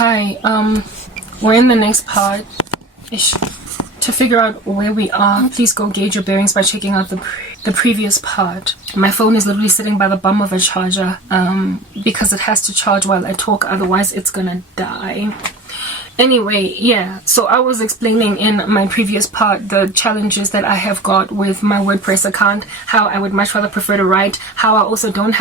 Hi, we're in the next part. Ish. To figure out where we are, please go gauge your bearings by checking out the previous part. My phone is literally sitting by the bum of a charger because it has to charge while I talk, otherwise it's gonna die. Anyway, yeah, so I was explaining in my previous part the challenges that I have got with my WordPress account, how I would much rather prefer to write, how I also don't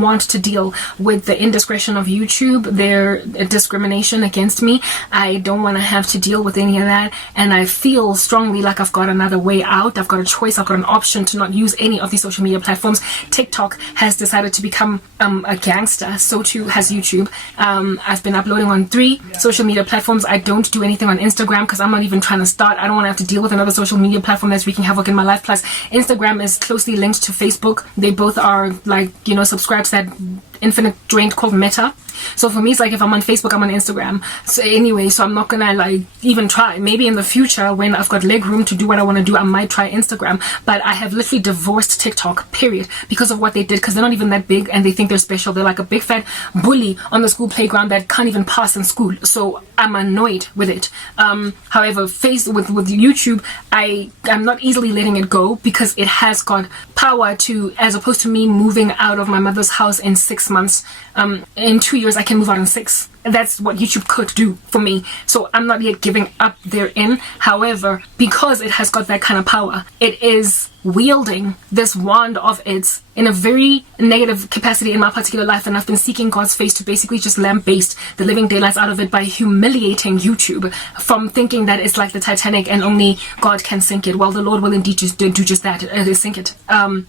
want to deal with the indiscretion of YouTube, their discrimination against me. I don't want to have to deal with any of that, and I feel strongly like I've got another way out. I've got a choice, I've got an option to not use any of these social media platforms. TikTok has decided to become a gangster, so too has YouTube. I've been uploading on 3 social media platforms. I don't do anything on Instagram because I'm not even trying to start. I don't want to have to deal with another social media platform that's wreaking havoc in my life. Plus, Instagram is closely linked to Facebook. They both are like, subscribed to that infinite joint called Meta. So for me, it's like if I'm on Facebook, I'm on Instagram. So anyway, so I'm not gonna even try. Maybe in the future when I've got leg room to do what I want to do, I might try Instagram. But I have literally divorced TikTok, period, because of what they did, because they're not even that big and they think they're special. They're like a big fat bully on the school playground that can't even pass in school. So I'm annoyed with it. However, with YouTube, I'm not easily letting it go because it has got power to, as opposed to me moving out of my mother's house in 6 months, in 2 years I can move out in 6. That's what YouTube could do for me. So I'm not yet giving up therein. However, because it has got that kind of power, it is wielding this wand of its in a very negative capacity in my particular life, and I've been seeking God's face to basically just lambaste the living daylights out of it by humiliating YouTube from thinking that it's like the Titanic and only God can sink it. Well, the Lord will indeed just do just that, sink it.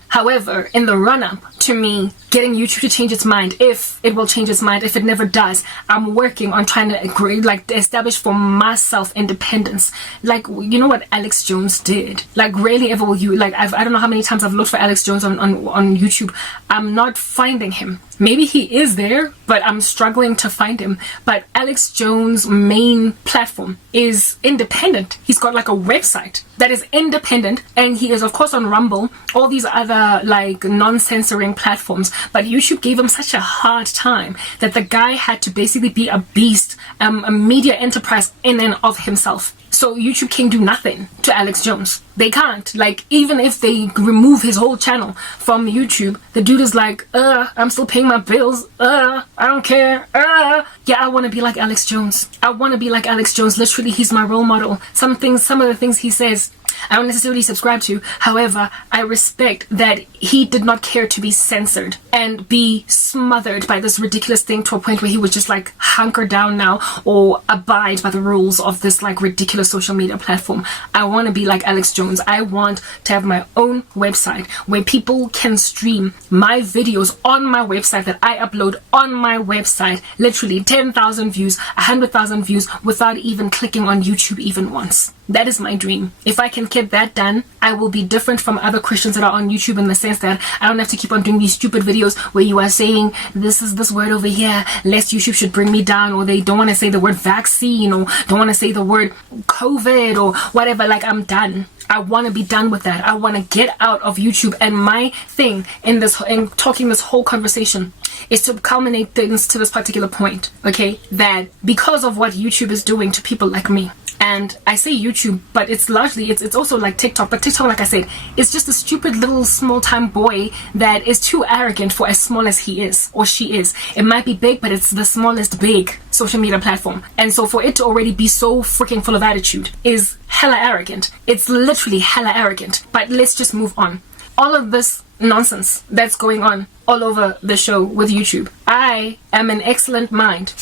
However, in the run-up to me getting YouTube to change its mind, if it will change its mind, if it never does, I'm working on trying to establish for myself independence. Like, you know what Alex Jones did? Like, rarely ever will you, I don't know how many times I've looked for Alex Jones on YouTube. I'm not finding him. Maybe he is there, but I'm struggling to find him. But Alex Jones' main platform is independent. He's got like a website that is independent, and he is of course on Rumble, all these other like non-censoring platforms. But YouTube gave him such a hard time that the guy had to basically be a beast, a media enterprise in and of himself. So YouTube can do nothing to Alex Jones. They can't. Like, even if they remove his whole channel from YouTube, the dude is like, I'm still paying my bills. I don't care. Yeah, I want to be like Alex Jones. I want to be like Alex Jones. Literally, he's my role model. Some of the things he says, I don't necessarily subscribe to. However, I respect that he did not care to be censored and be smothered by this ridiculous thing to a point where he would just like hunker down now or abide by the rules of this like ridiculous social media platform. I want to be like Alex Jones. I want to have my own website where people can stream my videos on my website that I upload on my website. Literally 10,000 views, 100,000 views without even clicking on YouTube even once. That is my dream. If I can get that done, I will be different from other Christians that are on YouTube in the sense that I don't have to keep on doing these stupid videos where you are saying this is this word over here lest YouTube should bring me down, or they don't want to say the word vaccine, or don't want to say the word COVID or whatever. Like, I'm done. I want to be done with that. I want to get out of YouTube. And my thing in talking this whole conversation is to culminate things to this particular point, okay? That because of what YouTube is doing to people like me, and I say YouTube, but it's largely, it's also like TikTok. But TikTok, like I said, is just a stupid little small-time boy that is too arrogant for as small as he is or she is. It might be big, but it's the smallest big social media platform. And so for it to already be so freaking full of attitude is hella arrogant. It's literally hella arrogant. But let's just move on. All of this nonsense that's going on all over the show with YouTube. I am an excellent mind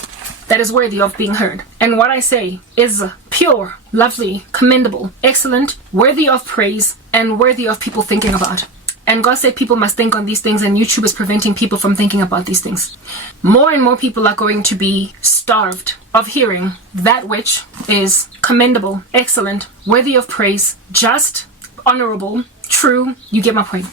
that is worthy of being heard. And what I say is pure, lovely, commendable, excellent, worthy of praise, and worthy of people thinking about. And God said people must think on these things, and YouTube is preventing people from thinking about these things. More and more people are going to be starved of hearing that which is commendable, excellent, worthy of praise, just, honorable, true. You get my point.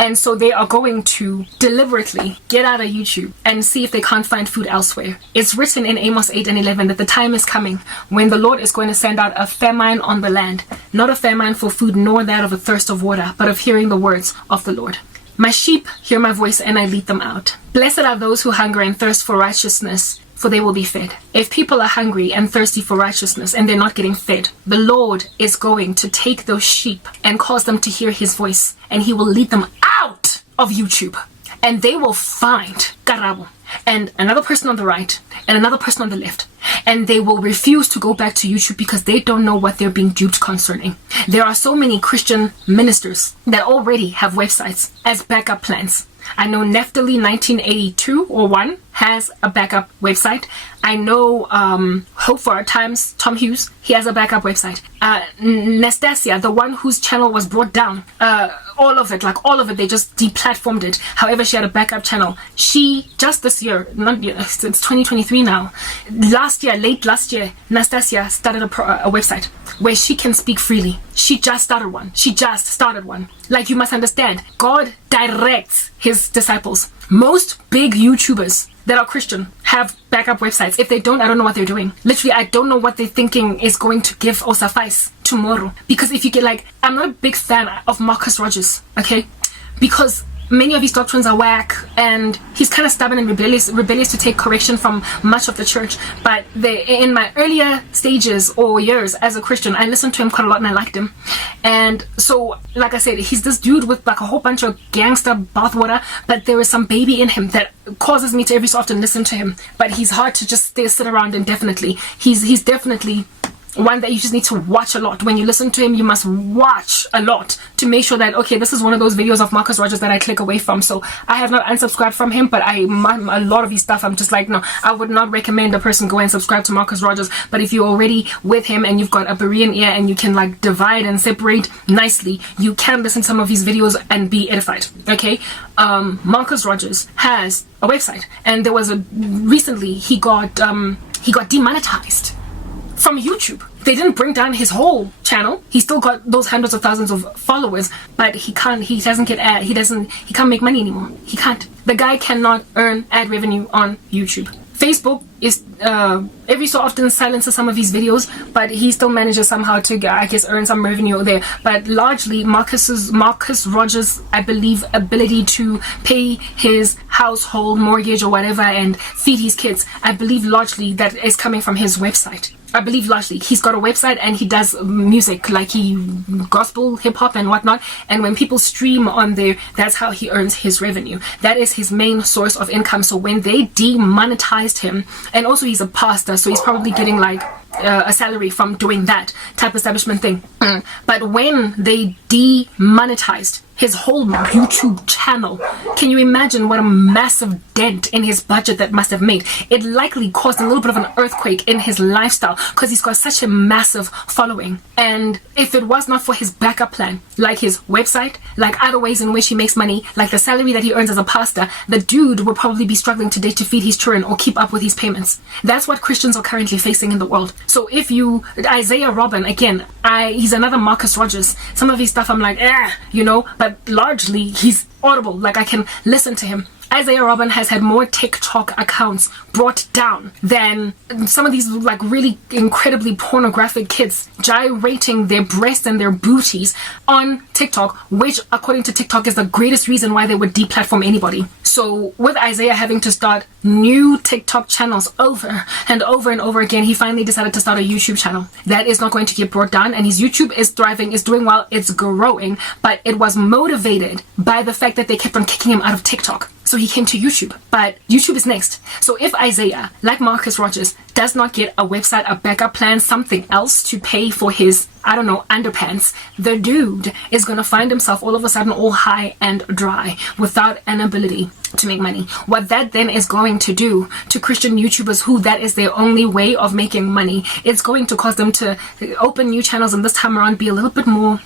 And so they are going to deliberately get out of YouTube and see if they can't find food elsewhere. It's written in Amos 8:11 that the time is coming when the Lord is going to send out a famine on the land. Not a famine for food, nor that of a thirst of water, but of hearing the words of the Lord. My sheep hear my voice and I lead them out. Blessed are those who hunger and thirst for righteousness, for they will be fed. If people are hungry and thirsty for righteousness and they're not getting fed, the Lord is going to take those sheep and cause them to hear his voice, and he will lead them out of YouTube. And they will find Karabo and another person on the right and another person on the left. And they will refuse to go back to YouTube because they don't know what they're being duped concerning. There are so many Christian ministers that already have websites as backup plans. I know Neftali 1982 or 1 has a backup website. I know Hope for Our Times, Tom Hughes, he has a backup website. Nastasia, the one whose channel was brought down, all of it, they just deplatformed it. However, she had a backup channel. She, just this year, it's 2023 now, late last year, Nastasia started a website where she can speak freely. She just started one. Like, you must understand, God directs his disciples. Most big YouTubers that are Christian have backup websites. If they don't, I don't know what they're doing. Literally, I don't know what they're thinking is going to give or suffice tomorrow. Because if you get I'm not a big fan of Marcus Rogers, okay? Because many of his doctrines are whack, and he's kind of stubborn and rebellious to take correction from much of the church. But in my earlier stages or years as a Christian, I listened to him quite a lot and I liked him. And so, like I said, he's this dude with a whole bunch of gangster bathwater, but there is some baby in him that causes me to every so often listen to him. But he's hard to just sit around indefinitely. He's definitely one that you just need to watch a lot. When you listen to him, you must watch a lot to make sure that, okay, this is one of those videos of Marcus Rogers that I click away from. So I have not unsubscribed from him, but a lot of his stuff, I'm just no, I would not recommend a person go and subscribe to Marcus Rogers. But if you're already with him and you've got a Berean ear and you can divide and separate nicely, you can listen to some of his videos and be edified. Okay, Marcus Rogers has a website, and there was recently he got demonetized from YouTube. They didn't bring down his whole channel. He still got those hundreds of thousands of followers, but he can't make money anymore. He can't. The guy cannot earn ad revenue on YouTube. Facebook is every so often silences some of his videos, but he still manages somehow to, I guess, earn some revenue there. But largely, Marcus Rogers, I believe, ability to pay his household mortgage or whatever and feed his kids, I believe largely that is coming from his website. I believe largely he's got a website and he does music, gospel, hip hop and whatnot, and when people stream on there, that's how he earns his revenue. That is his main source of income. So when they demonetized him, and also he's a pastor, so he's probably getting a salary from doing that type of establishment thing. But when they demonetized his whole YouTube channel, can you imagine what a massive dent in his budget that must have made? It likely caused a little bit of an earthquake in his lifestyle because he's got such a massive following. And if it was not for his backup plan, like his website, like other ways in which he makes money, like the salary that he earns as a pastor, the dude would probably be struggling today to feed his children or keep up with his payments. That's what Christians are currently facing in the world. So if Isaiah Robin, again, he's another Marcus Rogers. Some of his stuff I'm but largely he's audible. I can listen to him. Isaiah Robin has had more TikTok accounts brought down than some of these really incredibly pornographic kids gyrating their breasts and their booties on TikTok, which according to TikTok is the greatest reason why they would deplatform anybody. So with Isaiah having to start new TikTok channels over and over and over again, he finally decided to start a YouTube channel. That is not going to get brought down, and his YouTube is thriving, is doing well, it's growing, but it was motivated by the fact that they kept on kicking him out of TikTok. So he came to YouTube, but YouTube is next. So if Isaiah, like Marcus Rogers, does not get a website, a backup plan, something else to pay for his, underpants, the dude is going to find himself all of a sudden all high and dry without an ability to make money. What that then is going to do to Christian YouTubers who that is their only way of making money, it's going to cause them to open new channels and this time around be a little bit more,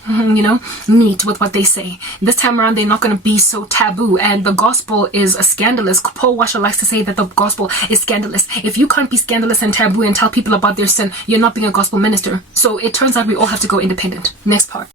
neat with what they say. This time around they're not going to be so taboo, and the gospel is scandalous. Paul Washer likes to say that the gospel is scandalous. If you can't be scandalous and taboo and tell people about their sin, you're not being a gospel minister. So it turns out we all have to go independent. Next part.